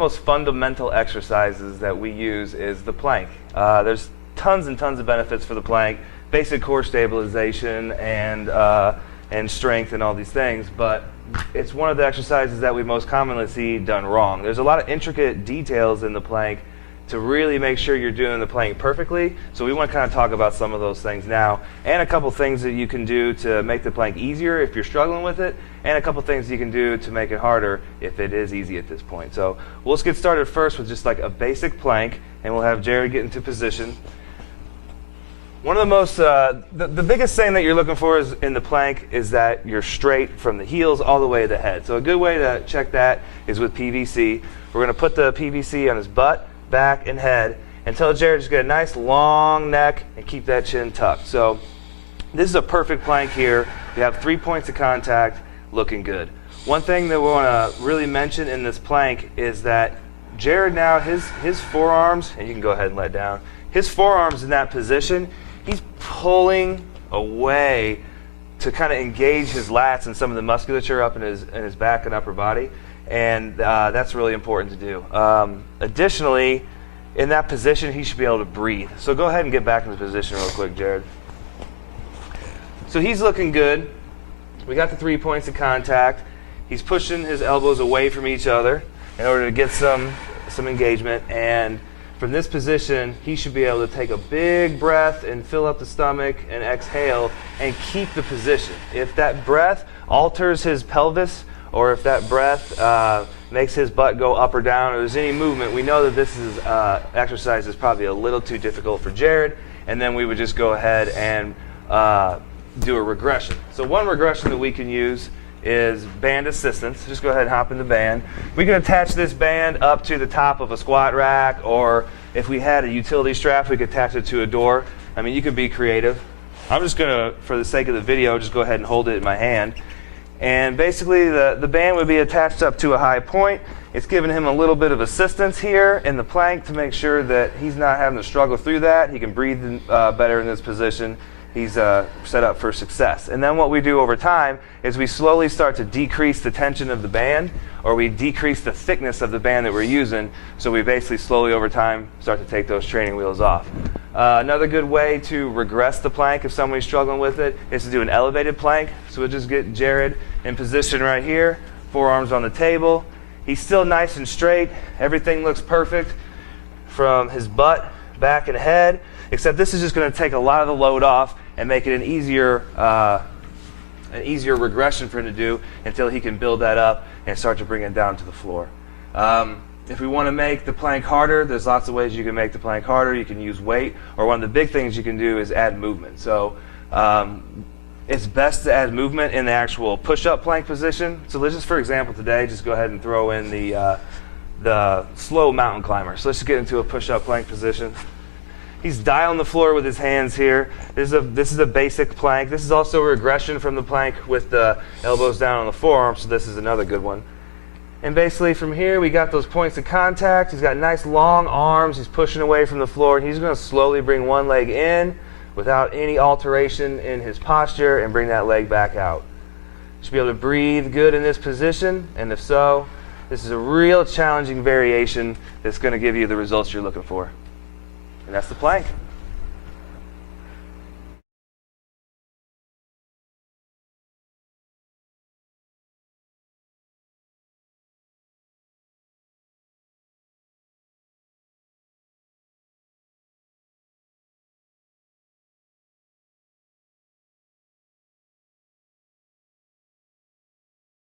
the most fundamental exercises that we use is the plank. There's tons and tons of benefits for the plank, basic core stabilization and strength and all these things, but it's one of the exercises that we most commonly see done wrong. There's a lot of intricate details in the plank to really make sure you're doing the plank perfectly, so we want to kind of talk about some of those things now, and a couple things that you can do to make the plank easier if you're struggling with it, and a couple things you can do to make it harder if it is easy at this point. So let's get started first with just like a basic plank, and we'll have Jared get into position. One of the most, the biggest thing that you're looking for in the plank is that you're straight from the heels all the way to the head. So a good way to check that is with PVC. We're going to put the PVC on his butt, back, and head, and tell Jared to get a nice long neck and keep that chin tucked. So this is a perfect plank here. We have 3 points of contact, looking good. One thing that we want to really mention in this plank is that Jared now, his forearms, and you can go ahead and let down, his forearms in that position, he's pulling away to kind of engage his lats and some of the musculature up in his back and upper body. And that's really important to do. Additionally, in that position, he should be able to breathe. So go ahead and get back into position real quick, Jared. So he's looking good. We got the 3 points of contact. He's pushing his elbows away from each other in order to get some engagement. And from this position, he should be able to take a big breath and fill up the stomach and exhale and keep the position. If that breath alters his pelvis, or if that breath makes his butt go up or down, or there's any movement, we know that this exercise is probably a little too difficult for Jared, and then we would just go ahead and do a regression. So one regression that we can use is band assistance. Just go ahead and hop in the band. We can attach this band up to the top of a squat rack, or if we had a utility strap, we could attach it to a door. I mean, you could be creative. I'm just going to, for the sake of the video, just go ahead and hold it in my hand. And basically the band would be attached up to a high point. It's giving him a little bit of assistance here in the plank to make sure that he's not having to struggle through that. He can breathe better in this position. He's set up for success. And then what we do over time is we slowly start to decrease the tension of the band, or we decrease the thickness of the band that we're using. So we basically slowly over time start to take those training wheels off. Another good way to regress the plank if somebody's struggling with it is to do an elevated plank. So we'll just get Jared in position right here, forearms on the table. He's still nice and straight. Everything looks perfect from his butt, back, and head, except this is just going to take a lot of the load off and make it an easier regression for him to do until he can build that up and start to bring it down to the floor. If we want to make the plank harder, there's lots of ways you can make the plank harder. You can use weight, or one of the big things you can do is add movement. So it's best to add movement in the actual push-up plank position. So let's just, for example, today, just go ahead and throw in the slow mountain climber. So let's just get into a push-up plank position. He's dialing the floor with his hands here. This is a basic plank. This is also a regression from the plank with the elbows down on the forearm, so this is another good one. And basically from here, we got those points of contact. He's got nice long arms. He's pushing away from the floor, and he's going to slowly bring one leg in without any alteration in his posture and bring that leg back out. Should be able to breathe good in this position, and if so, this is a real challenging variation that's going to give you the results you're looking for. And that's the plank.